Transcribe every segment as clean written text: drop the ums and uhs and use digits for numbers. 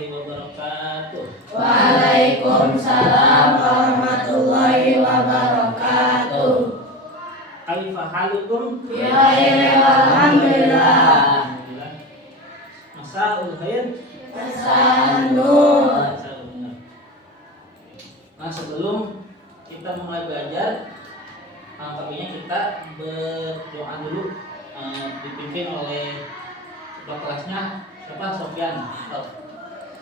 warahmatullahi wabarakatuh. Waalaikumsalam warahmatullahi wabarakatuh. Kaifa halukum? Bikhair, alhamdulillah. Masaul khair. Masaul nur. Nah, sebelum kita mulai belajar, paginya kita berdoa dulu, dipimpin oleh ketua kelasnya, siapa? Sofyan.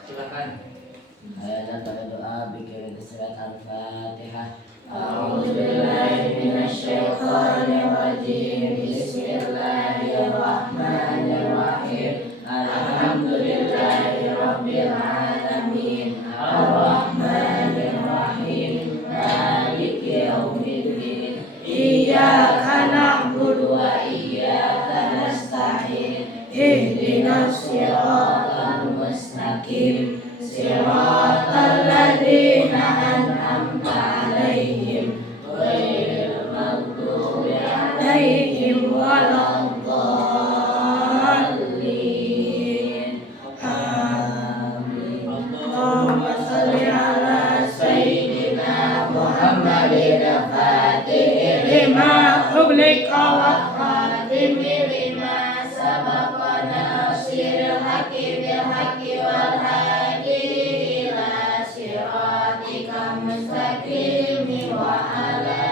Silakan. Dan pada doa bikin surat Al-Fatihah. A'udzubillahi minasyaitonir rajim. Bismillahirrahmanirrahim. Alhamdulillahi rabbil alamin. Ar-Rahmanir Rahim. Maliki yaumiddin. Iyyaka na'budu wa iyyaka nasta'in. Ihdinas siratal mustaqim. Siratal ladzina an'amta 'alaihim ghairil maghdubi 'alaihim waladdallin. Amin. Allahumma shalli ala sayyidina Muhammadin al-Fatih lima ughliqa wal khatimi lima sabaqa nasiril haqqi bil haqqi wal hadi ila siratikal mustaqim wa ala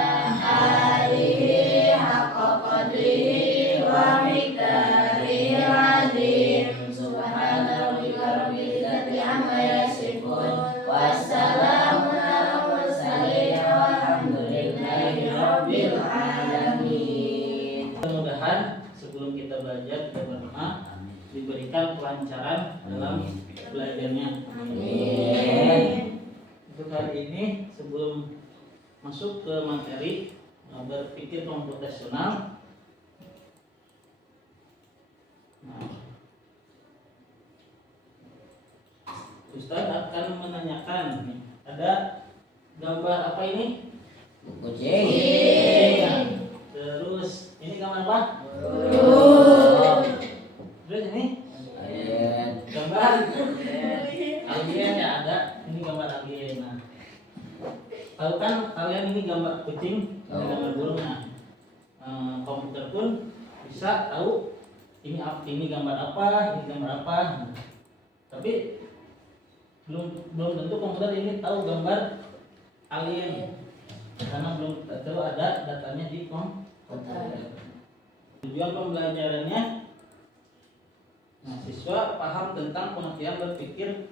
alihi haqqa qadrihi wa miqdarihi azim. Subhana rabbika rabbil izzati amma yasifun wassalamun alal mursalin walhamdulillahi rabbil alamin. Mudah-mudahan sebelum kita belajar kita berdoa diberikan kelancaran dalam belajarnya. Amin. Untuk hari ini sebelum masuk ke materi berpikir komputasional, Ustaz akan menanyakan, ada gambar apa ini? Kucing. Terus ini gambar apa? Terus ini Ayat. gambar alien ya, ada. Ini gambar alien. Nah, tahu kan kalian ini gambar kucing, ini gambar burung. Nah, komputer pun bisa tahu ini gambar apa, ini gambar apa. Nah, tapi belum tentu komputer ini tahu gambar alien karena belum tentu ada datanya di komputer. Tujuan pembelajarannya, nah, siswa paham tentang pengertian berpikir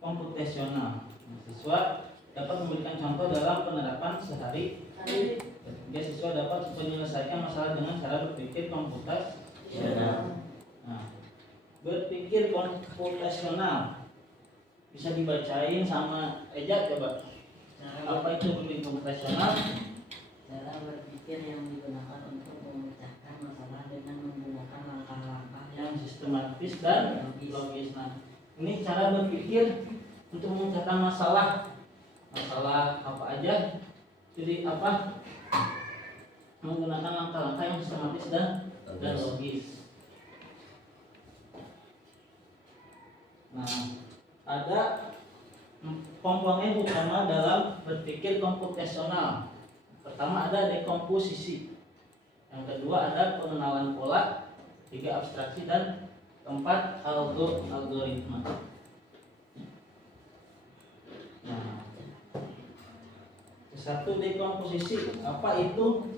komputasional. Nah, siswa dapat memberikan contoh dalam penerapan sehari-hari. Ketiga, siswa dapat menyelesaikan masalah dengan cara berpikir komputasional. Nah, berpikir komputasional bisa dibacain sama Eja coba. Apa itu berpikir komputasional? Cara berpikir yang digunakan untuk memecahkan masalah dengan menggunakan langkah-langkah Yang sistematis dan logis. Nah, ini cara berpikir untuk memecahkan masalah apa aja. Jadi apa? Menggunakan langkah-langkah yang sistematis dan logis. Nah, ada komponen utama dalam berpikir komputasional. Pertama ada dekomposisi. Yang kedua ada pengenalan pola. Tiga, abstraksi, dan keempat algoritma. Nah, satu, dekomposisi. Apa itu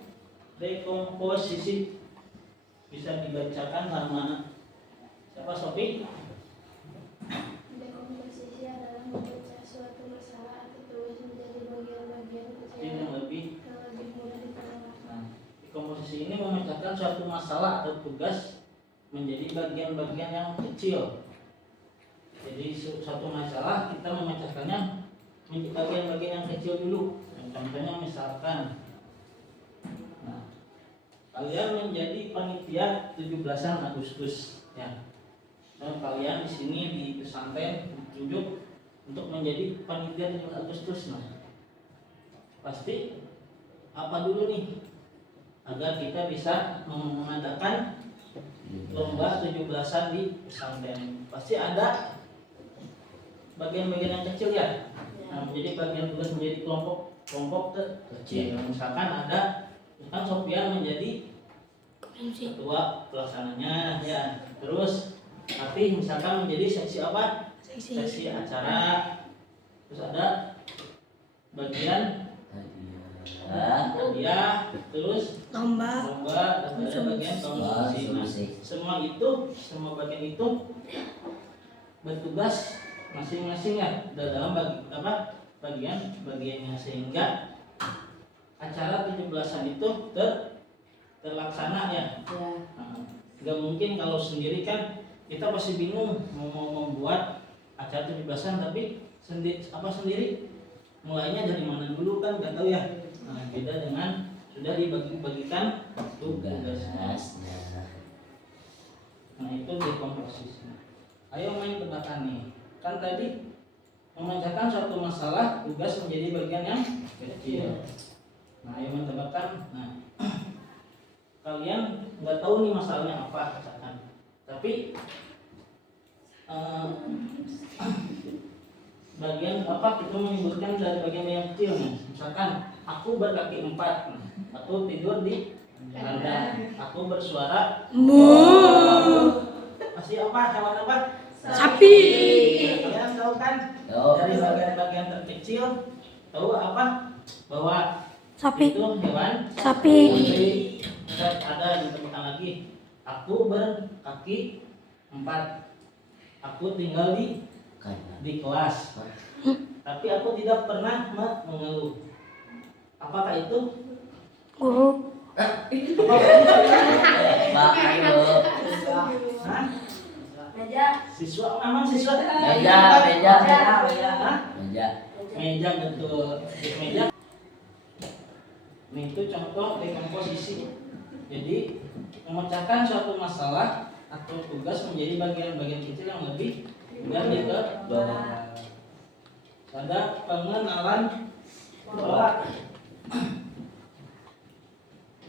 dekomposisi? Bisa dibacakan sama siapa, Sofi? Dekomposisi adalah memecah suatu masalah atau tugas menjadi bagian-bagian kecil Yang lebih yang lebih mudah dipahami. Nah, dekomposisi ini memecahkan suatu masalah atau tugas menjadi bagian-bagian yang kecil. Jadi suatu masalah kita memecahkannya menjadi bagian-bagian yang kecil dulu. Contohnya misalkan, nah, kalian menjadi panitia 17-an Agustus, ya. Nah, kalian di sini di pesantren ditunjuk untuk menjadi panitia 17 Agustus. Nah, pasti apa dulu nih agar kita bisa mengadakan lomba 17-an di pesantren? Pasti ada bagian-bagian yang kecil ya. Nah, menjadi bagian tugas menjadi kelompok kecil. Misalkan ada, misalkan Sofian menjadi ketua pelaksananya ya. Terus tapi misalkan menjadi seksi apa? Seksi acara. Terus ada bagian hadiah, terus lomba, dan ada bagian kompetisi. Nah, semua bagian itu bertugas masing-masing ya dalam bagiannya, sehingga acara 17-an itu terlaksana ya. Nah, nggak mungkin kalau sendiri kan kita pasti bingung mau membuat acara 17-an tapi sendiri mulainya dari mana dulu kan nggak tahu ya. Nah, beda dengan sudah dibagi-bagikan tugasnya. Nah, itu dekomposisi. Ayo main tebakan nih. Kan tadi memecahkan suatu masalah tugas menjadi bagian yang kecil. Nah, ayo main tebakan. Nah, kalian nggak tahu nih masalahnya apa misalkan. Tapi bagian apa kita menyebutkan dari bagian yang kecil nih. Misalkan aku berkaki 4, aku tidur di kandang, aku bersuara masih apa, hewan apa? sapi. Nah, kalian tahu kan dari bagian-bagian terkecil tahu apa bahwa Sapi. itu hewan Sapi. Ada yang temukan lagi, aku berkaki 4, aku tinggal di kelas, tapi aku tidak pernah mengeluh. Apakah itu? Guru. Hah? Meja. Siswa, memang siswa. Meja. Hah? Meja. Meja, betul. Meja. Ini itu contoh dekomposisi. Jadi memecahkan suatu masalah atau tugas menjadi bagian-bagian kecil yang lebih mudah dibawah. Ada pengenalan pola.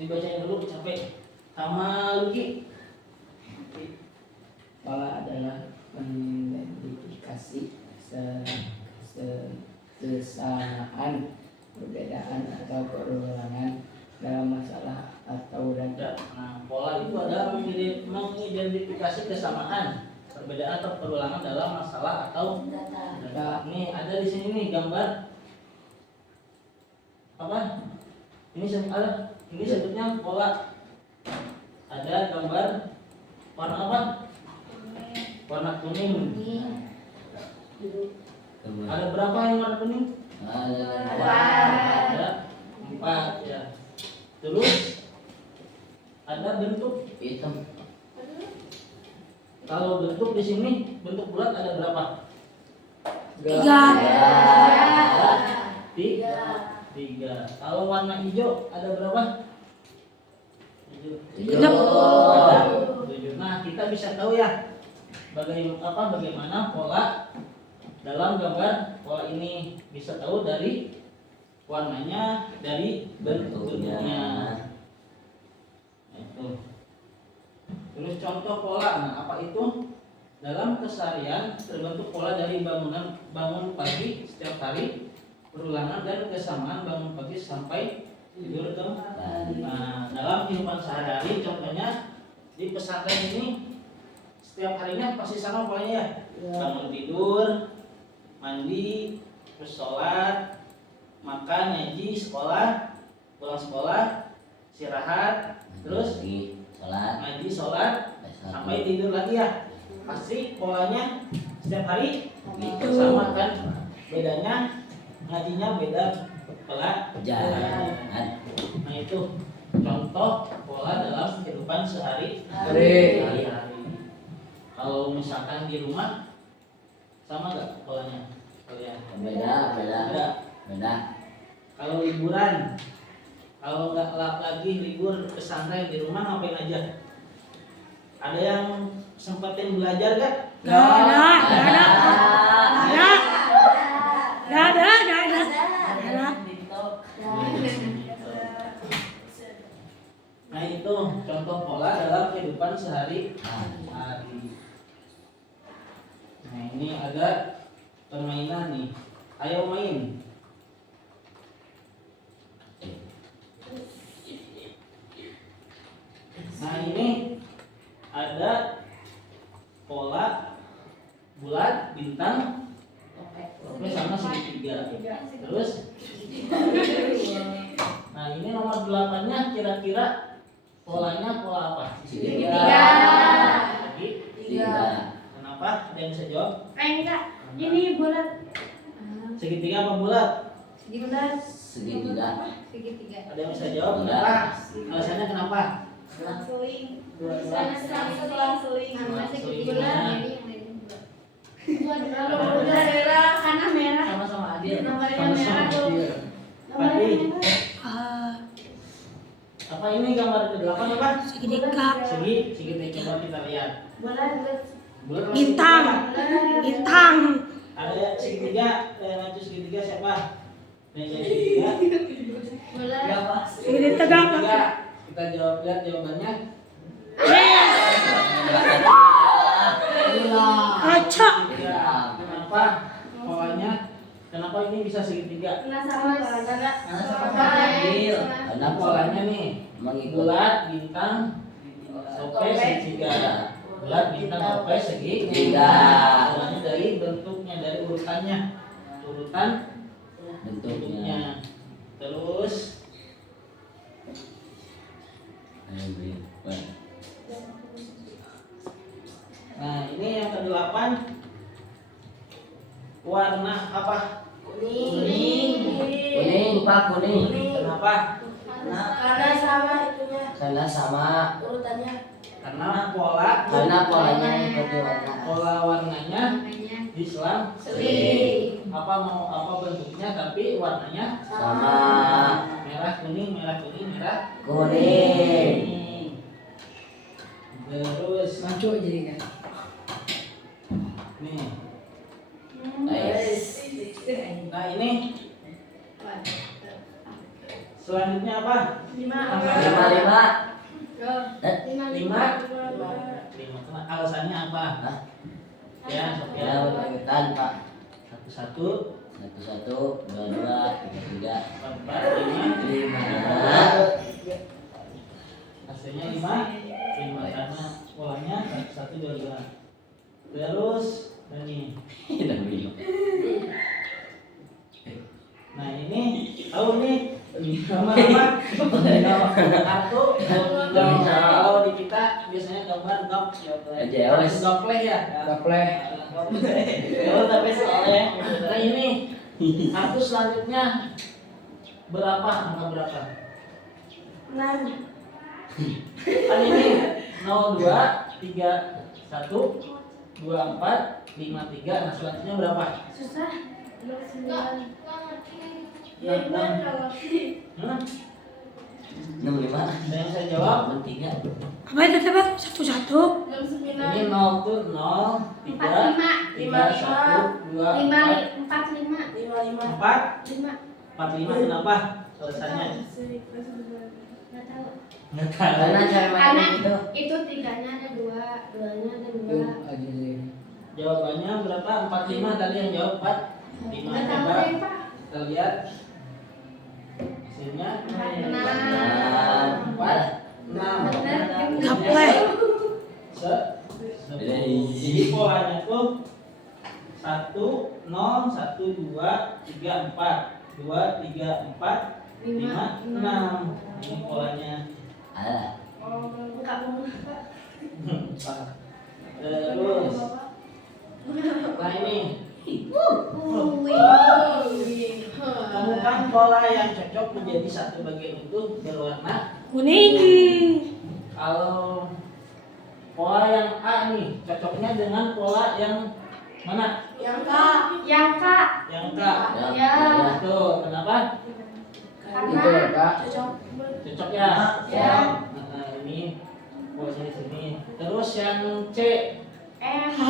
Dibacain dulu capek. Sama Luki. Pola adalah mengidentifikasi kesamaan, perbedaan atau perulangan dalam masalah atau data. Nah, pola itu adalah mengidentifikasi kesamaan, perbedaan atau perulangan dalam masalah atau data. Nih ada di sini nih gambar apa? Ini sebutnya pola. Ada gambar warna apa? Warna kuning. Ada berapa yang warna kuning? Ada 4 ya. Terus ada bentuk Hitam. Kalau bentuk di sini bentuk bulat ada berapa? 3. Tiga. Kalau warna hijau ada berapa? 7. 6. Ada 7. Nah, kita bisa tahu ya bagaimana pola dalam gambar pola ini. Bisa tahu dari warnanya, dari bentuknya. Itu. Terus contoh pola. Nah, apa itu? Dalam keseharian terbentuk pola dari bangun pagi setiap hari, perulangan dan kesamaan bangun pagi sampai tidur kembali. Nah, dalam kehidupan sehari-hari contohnya di pesantren ini setiap harinya pasti sama polanya ya. Bangun tidur, mandi, terus sholat, makan, ngaji, sekolah, pulang sekolah, istirahat, terus ngaji, sholat, sampai tidur lagi ya. Pasti polanya setiap hari sama kan. Bedanya ngajinya beda pelajaran. Nah, itu contoh pola dalam kehidupan sehari-hari. Kalau misalkan di rumah sama nggak polanya kalian? Beda. Kalau liburan, kalau nggak lagi libur pesantren, di rumah ngapain aja? Ada yang sempetin belajar gak? Gak ada. Nah, itu contoh pola dalam kehidupan sehari-hari. Nah, ini ada permainan nih. Ayo main. Nah ini ada pola bulat, bintang, oke sama segitiga. Terus, nah ini nomor 8-nya kira-kira polanya pola apa? Segitiga. Lagi? Tiga. Kenapa? Ada yang bisa jawab? Enggak. Ini bulat. Segitiga apa bulat? Segitiga. Ada yang bisa jawab? Enggak. Kenapa? Alasannya kenapa? Seling. Dua-dua. Seling. Selingnya Kalau merah karena merah. sama-sama adil. Nomornya merah Sama-sama tuh. adil. Nomornya Pati, merah. apa ini gambar ke-8 apa? Segitiga. Segitiga coba kita lihat. Bulat. Bulat apa Bintang. segitiga? Bintang. Ada segitiga, maju segitiga siapa? Segitiga. Bulat. Segitiga apa? Segitiga. Kita jawab, lihat jawabannya. Kaca. Segitiga. Kenapa? Polanya kenapa ini bisa segitiga? Karena sama adil. Karena polanya nih Mengikut. bulat, bintang, oke segitiga. Bulat, bintang, oke segitiga. Polanya dari bentuknya, dari urutannya, urutan Bentuknya. bentuknya. Terus Ayo, Bri. Wah. nah ini yang ke-8 warna apa? Kuning, Pak, kuning. Kenapa? Karena sama itunya Karena sama. urutannya. Karena pola Karena polanya ikuti warna. pola warnanya diselang Seling. apa bentuknya tapi warnanya Sama. merah kuning merah kuning merah Kuning. kuning. Terus Maju jadi kan. nih Nice. nah ini selanjutnya apa? Lima. Lima. Lima. Alasannya apa? Hah? Ya Sofian. Ya, berkaitan, Pak. Satu 1, 2, 3, 3. empat lima 5. hasilnya lima karena polanya satu dua dua. Terus ini nah ini tahu nih gambar apa? Kartu kalau di kita biasanya gambar gap gaple ya Gaple. oh tapi soalnya nah ini kartu selanjutnya berapa angka berapa? 6. Kan ini 02 31 24 53 nah selanjutnya berapa? Susah. 9. Ya, Gimana kalau Hmm? 65. Ada yang saya jawab? 3. Apa itu coba? Satu. 9. Ini 0 tuh 0 3 3 1 2 4 45 kenapa? Alasannya Nggak tahu. nggak tahu. Karena cara Karena main itu. itu tiganya ada 2, duanya ada 2. Jawabannya berapa? 45 tadi yang jawab 4 5 Nggak tahu coba deh, Pak. kita lihat hasilnya 6. 4 6 Gaple. Jadi polanya tuh 1 0 1 2 3 4 2 3 4 5 6 ini polanya. Ada. Enggak mau. Terus nah ini temukan pola yang cocok menjadi satu bagian utuh berwarna Kuning. kalau pola yang A nih cocoknya dengan pola yang mana? Yang K. Yang K. Ya. Tuh, kenapa? Itu, Kak. Cocok ya? Ya. Nah, ini polanya di sini. Terus yang C M. H.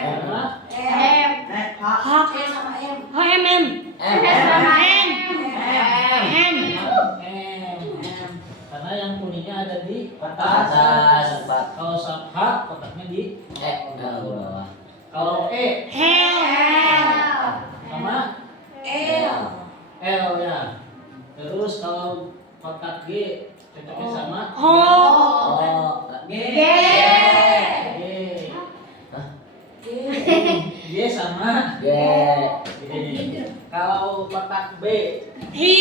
karena M. H. sama M. H M M. sama M. M. Karena yang kuningnya ada di Atas. atas. Kalau H kotaknya di Bawah. kalau E L. G sama G. Kalau kotak B Hi.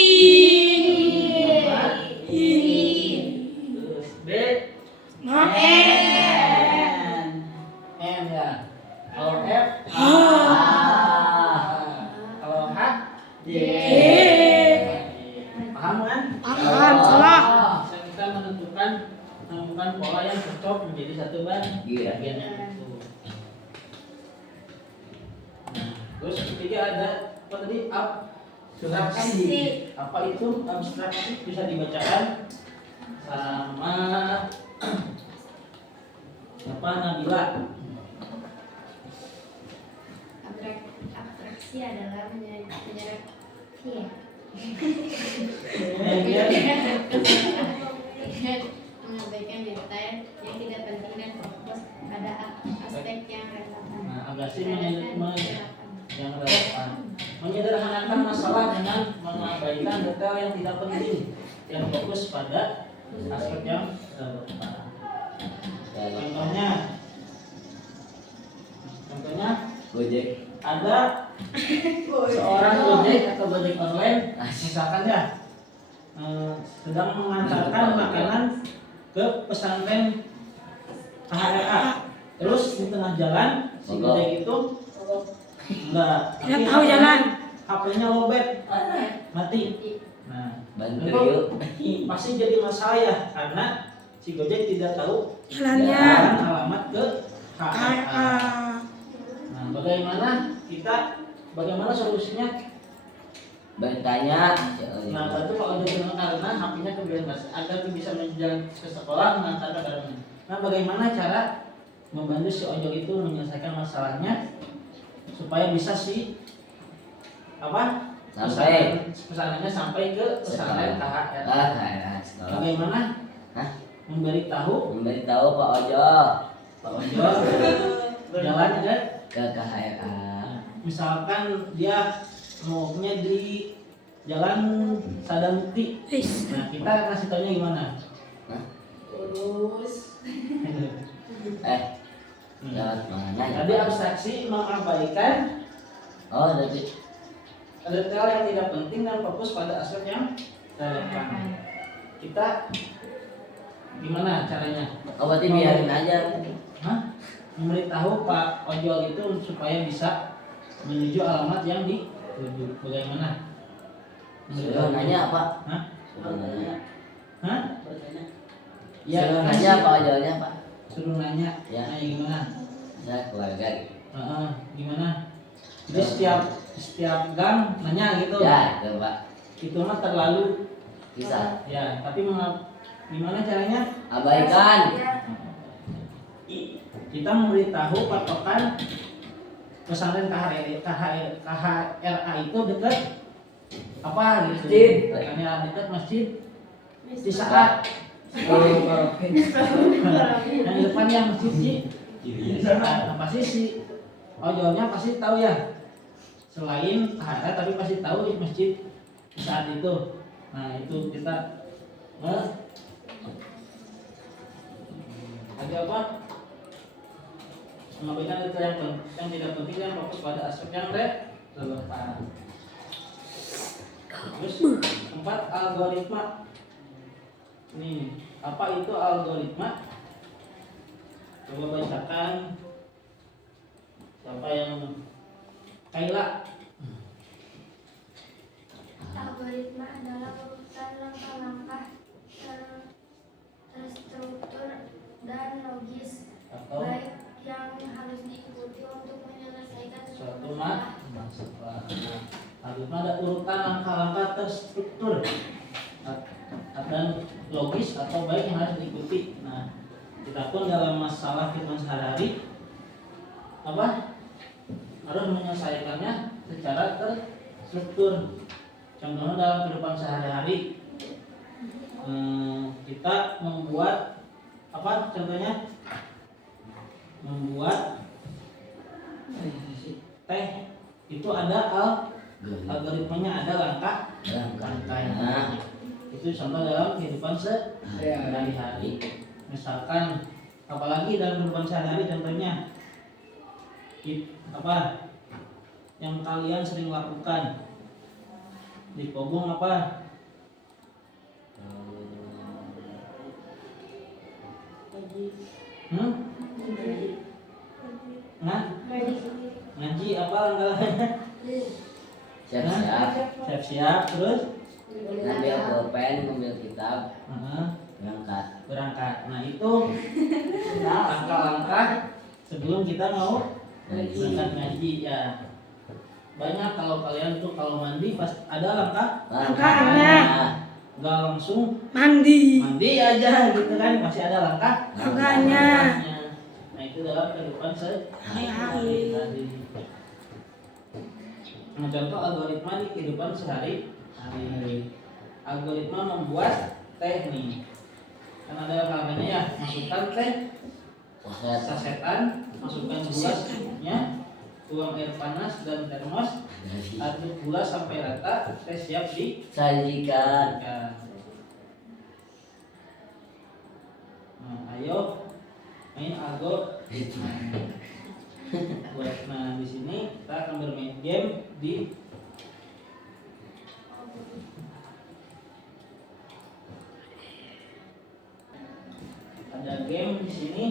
sama terus B Ma. N ya. Kalau F kalau H J. paham kan? Paham, salah. Bisa kita menemukan pola yang cocok menjadi satu bagian Iya. itu. Nah, terus ketiga ada apa tadi? Abstraksi. Apa itu abstraksi? Bisa dibacakan sama apa Nabila? Abstraksi adalah menyerap ya. Mengabaikan detail yang tidak penting dan fokus pada aspek yang relevan. Nah, abstraksi yang relevan. Menyederhanakan masalah dengan mengabaikan detail yang tidak penting yang fokus pada aspek yang relevan. Contohnya Gojek. ada seorang gojek atau gojek online misalkan ya sedang mengantarkan makanan ke pesantren KHRA, terus di tengah jalan si gojek itu Tidak tahu jalan. HP-nya lobet mati. Nah, Bantu itu yuk. pasti jadi masalah ya karena si gojek tidak tahu Jalannya. jalan alamat ke KHRA. KA. Nah, bagaimana solusinya? Bertanya. Nah, berarti Pak Ojo bilang karena HP-nya kebebasan agar bisa menjalan ke sekolah mengantarkan barangnya. Nah, bagaimana cara membantu si Ojo itu menyelesaikan masalahnya supaya bisa pesanannya sampai ke pesantren KHRA. Sekolah. Bagaimana? Hah? Memberitahu Pak Ojo Pak Ojo jalan ke KHRA. misalkan dia maunya di jalan Sadamukti. Wis. Nah, kita kasih taunya gimana? Terus Lewat mana ya? Tadi abstraksi mengabaikan Oh, tadi. detail yang tidak penting dan fokus pada aspek yang relevan. Kita gimana caranya? Oh, berarti biarin aja. Hah? Memberitahu Pak Ojol itu supaya bisa menuju alamat yang dituju. Bagaimana? Suruh nanya apa? Hah? Suruh nanya. Hah? bertanya. Ya, Suruh kasih. nanya Pak Ojolnya Pak. Suruh nanya. Ya. Nanya gimana? Saya keluarga. Gimana? Jadi setiap gang nanya gitu. Ya, itu Pak. Itu mah terlalu Bisa. ya, tapi gimana caranya? Abaikan. Kita memberitahu patokan pesantren KHRA itu dekat apa gitu. Masjid. Karena dekat masjid di saat yang di depannya masjid di saat nah, pasti si ojolnya pasti tahu ya selain KHRA tapi pasti tahu di masjid di saat itu. Nah itu kita ada apa? Mengabaikan detail yang tidak penting dan fokus pada aspek yang relevan. Terus 4 algoritma. Ini apa itu algoritma? Coba bacakan. Siapa yang Kaila? Algoritma adalah urutan langkah-langkah terstruktur dan logis Atau baik yang harus diikuti untuk menyelesaikan suatu masalah. Algoritma ada urutan langkah-langkah terstruktur dan logis atau baik yang harus diikuti. Nah, kita pun dalam masalah kehidupan sehari-hari harus menyelesaikannya secara terstruktur. Contohnya dalam kehidupan sehari-hari kita membuat apa? Contohnya membuat teh itu ada algoritmanya, ada langkah-langkahnya. Itu contoh dalam kehidupan sehari-hari. Misalkan apalagi dalam kehidupan sehari-hari contohnya Apa yang kalian sering lakukan di Pogong apa? Hmm? Nah, ngaji apa langgalannya? Siap-siap. Siap-siap terus Ngambil pulpen, ngambil kitab, berangkat. berangkat. Nah itu langkah-langkah sebelum kita mau berangkat ngaji ya. Banyak kalau kalian tuh kalau mandi pas ada Langkahnya. nggak langsung Mandi. mandi aja gitu kan, masih ada langkah Langkahnya. langkahnya. Nah itu dalam kehidupan Hari-hari. sehari-hari. Nah contoh algoritma di kehidupan sehari-hari. Algoritma membuat teh nih, kan ada langkahnya ya, masukkan teh sasetan, masukkan gelasnya, tuang air panas dan termos, aduk gula sampai rata, teh siap Sajikan. Nah, ayo main algo. Nah di sini kita akan bermain game di ada game di sini.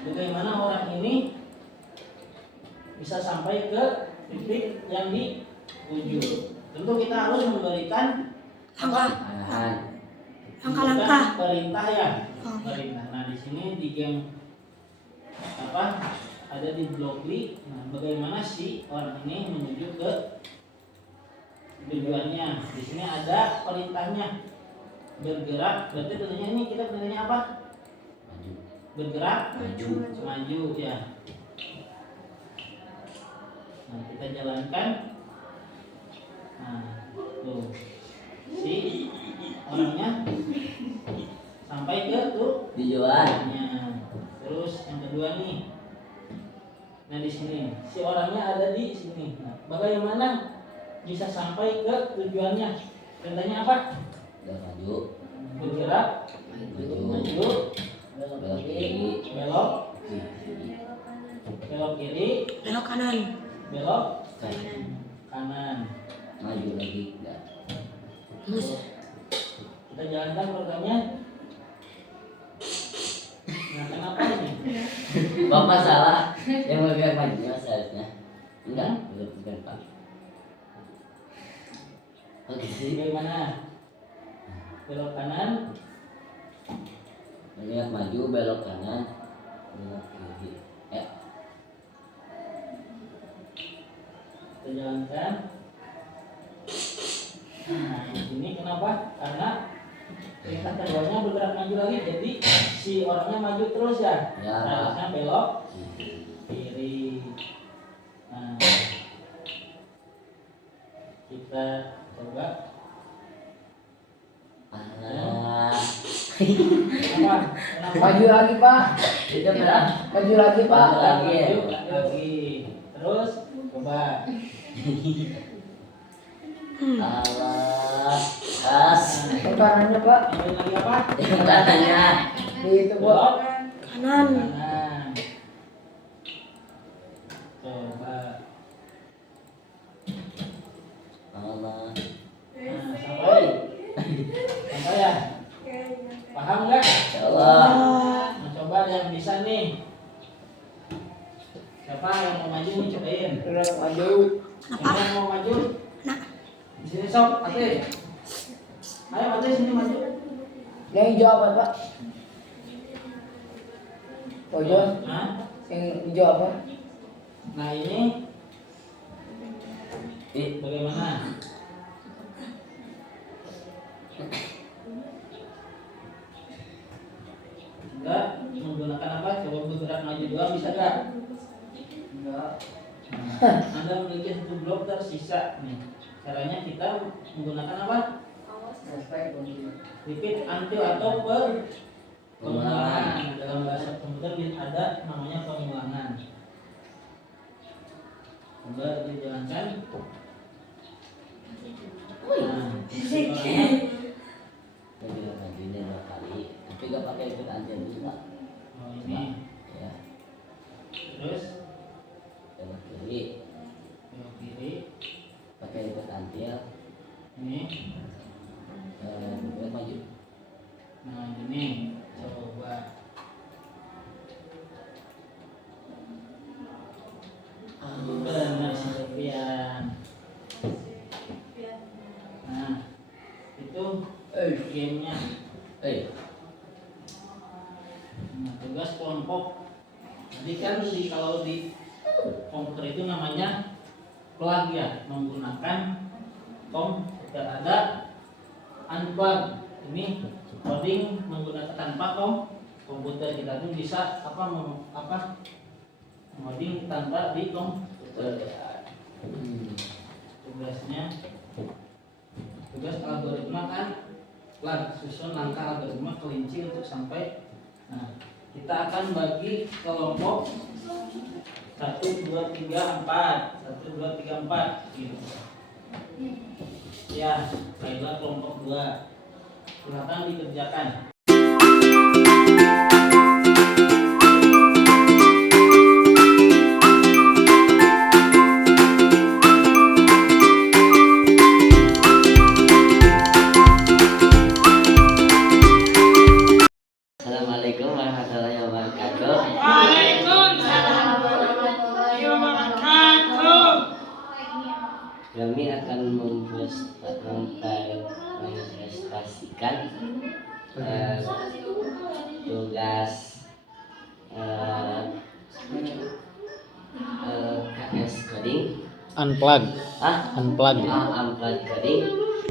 Bagaimana orang ini bisa sampai ke titik yang dituju? Tentu kita harus memberikan Langkah. Arahan. Langkah. perintah ya. Oh. Perintah. Nah di sini di game apa ada di Blockly. Nah bagaimana sih orang ini menuju ke tujuannya? Di sini ada perintahnya bergerak. Berarti tentunya ini kita perintahnya apa? Maju. Bergerak, Maju. ya. Nah kita jalankan. Nah tuh si orangnya sampai ke Tujuan. tujuannya. Terus yang kedua nih, nah di sini si orangnya ada di sini. Nah, bagaimana bisa sampai ke tujuannya? Perintahnya apa? Udah maju. Bergerak, Maju. maju, Belok kiri. belok, Kiri. belok kiri, Belok kanan. belok Kanan. kanan. Maju lagi. Udah. Terus. Kita jalankan programnya. Nah, kenapa ini? Bapak salah. Yang bagian majunya seharusnya. Enggak, bukan Pak. Oke sih. Bagaimana? Belok kanan, Lihat maju, belok kanan, belok kiri. kita jalankan. Nah, ini kenapa? Karena perintah keduanya bergerak maju lagi, jadi si orangnya maju terus ya. Ya, Pak. Harusnya belok Kiri. kiri. Nah, kita coba. Ah. Kenapa? Kenapa? Maju lagi Pak, Itu berapa? maju lagi Pak. Maju lagi ya. Maju lagi. Terus coba. Allah. As. Ke kanannya Pak, Ambil lagi apa? Yang katanya. di itu Pak. Belok Kanan. kanan. Coba. Allah. Nah, sampai. Sampai ya? Paham nggak? Ya Allah. Nah, coba ada yang bisa nih. Siapa yang mau maju nih cobain. Udah maju. Siapa yang mau maju? Nah. Di sini sob, Ate. Ayo Ate sini maju. Yang hijau apa Pak? Pojok. Nah, Yang hijau apa? nah ini bagaimana? Enggak menggunakan apa? Coba bergerak maju doang bisa enggak? Enggak. Nah, Anda memiliki satu blok tersisa nih. Caranya kita menggunakan apa? Repeat until atau pengulangan. Dalam bahasa komputer ada namanya pengulangan. Coba dijalankan. Nah, Saya juga majunya 2 kali. Tapi gak pakai ikut anjir juga. oh ini Ya. Benar Sofian. Nah, itu gamenya. Nah, tugas kelompok. Jadi kan kalau di komputer itu namanya plug ya, menggunakan komputer. Ada unplug. Ini coding menggunakan tanpa komputer. Kita tuh bisa ngoding tanpa di komputer. Tugas algoritma kan plug, susun langkah algoritma kelinci untuk sampai. Nah, kita akan bagi kelompok 1, 2, 3, 4 1, 2, 3, 4 gitu. Ya, baiklah kelompok 2. Silakan dikerjakan. Assalamualaikum warahmatullahi wabarakatuh. Waalaikumsalam warahmatullahi wabarakatuh. Kami akan mempresentasikan tugas KS Coding Unplug. Unplug Coding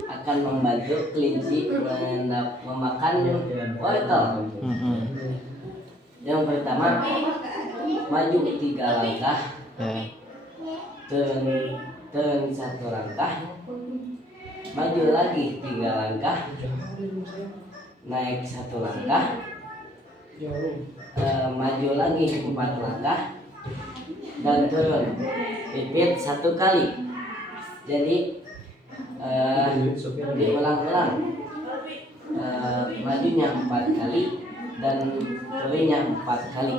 akan membantu kelinci memakan wortel. Yang pertama, maju 3 langkah, turun 1 langkah, maju lagi 3 langkah, naik 1 langkah, maju lagi 4 langkah, dan turun. Repeat 1 kali. Jadi diulang-ulang. Majunya 4 kali dan turunnya 4 kali.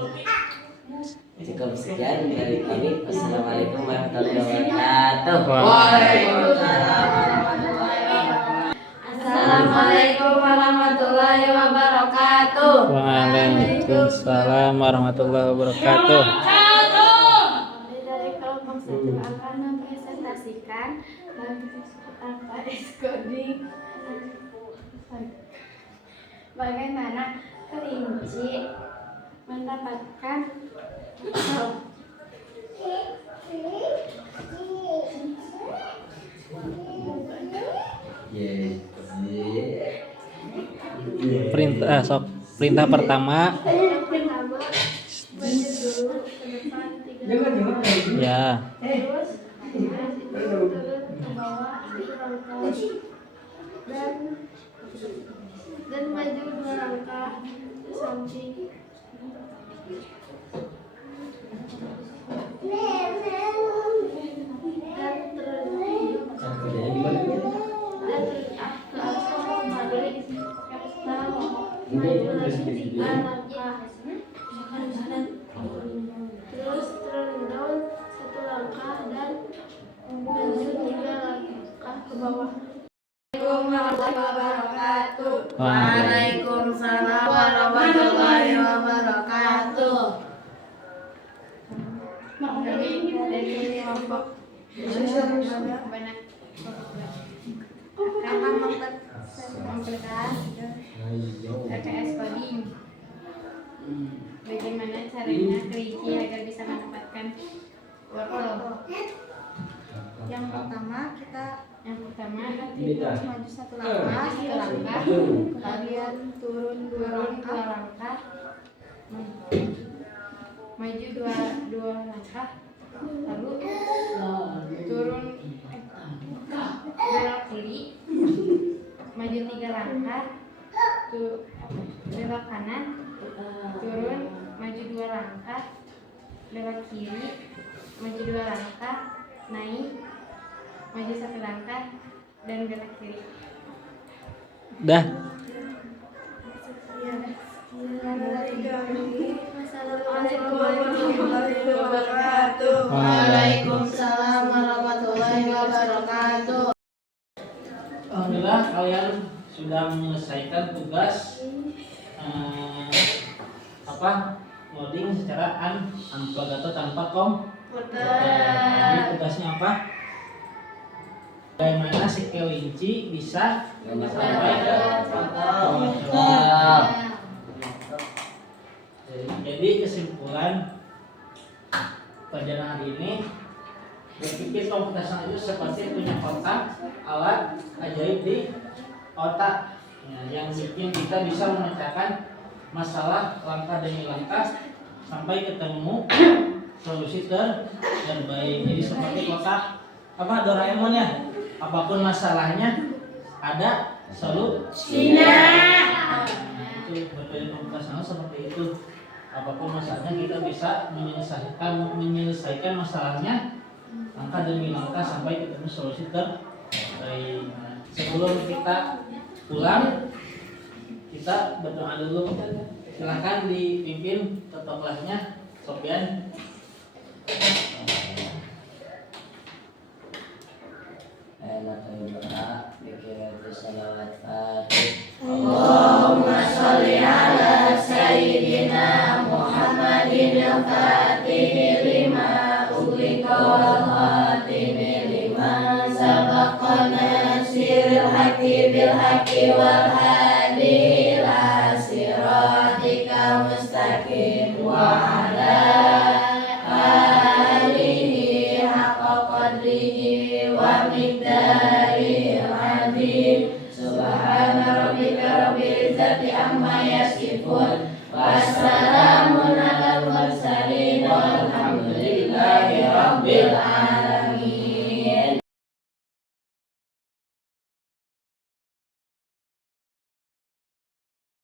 Cukup sekian dari kami. Assalamualaikum warahmatullahi wabarakatuh. Assalamualaikum warahmatullahi wabarakatuh. Waalaikumsalam warahmatullahi wabarakatuh. Dari kelompok 1 akan mempresentasikan KS Coding. Bagaimana kelinci mendapatkan Perintah pertama. Ya. terus turun ke bawah dan maju 2 langkah ke samping. Dan terus ke atas kembali. Maju lagi 3 langkah. Terus turun down 1 langkah dan maju 3 langkah ke bawah. Waalaikumsalam warahmatullahi wabarakatuh. Dari kelompok akan memperkas KS Coding. Bagaimana caranya kelinci agar bisa mendapatkan wortel? Yang pertama kita maju 1 langkah, kemudian turun 2 langkah, maju 2 langkah, lalu turun belok kiri, maju 3 langkah, belok kanan, turun, maju 2 langkah, belok kiri, maju 2 langkah, naik, maju 1 langkah, dan belok kiri. Dah. Assalamualaikum warahmatullahi wabarakatuh. Waalaikumsalam warahmatullahi wabarakatuh. Alhamdulillah kalian sudah menyelesaikan tugas ngoding secara unplug atau tanpa komputer. Puter. Jadi tugasnya apa? Bagaimana si kelinci bisa sampai ke Jadi kesimpulan pelajaran hari ini, berpikir komputasional itu seperti punya otak, alat ajaib di otak, yang bikin kita bisa memecahkan masalah langkah demi langkah sampai ketemu solusi terbaik. Jadi seperti kotak apa Doraemon ya, apapun masalahnya ada solusinya. Itu berpikir komputasional seperti itu. Apapun masalahnya kita bisa menyelesaikan masalahnya langkah demi langkah sampai ketemu solusi terbaik. Nah, sebelum kita pulang, kita berdoa dulu. Silakan dipimpin ketua kelasnya, Sofyan. Enak doa, bikin salawat Fatih. Allahumma sholli ala sayyidina Muhammadin al-Fatih lima ughliqa wal khatimi lima sabaqa nasiril haqqi bil haqqi wal hadi ila siratika mustaqim wa ala alihi haqqa qadrihi wa miqdarihi azim. Subhana rabbika rabbil izzati amma yasifun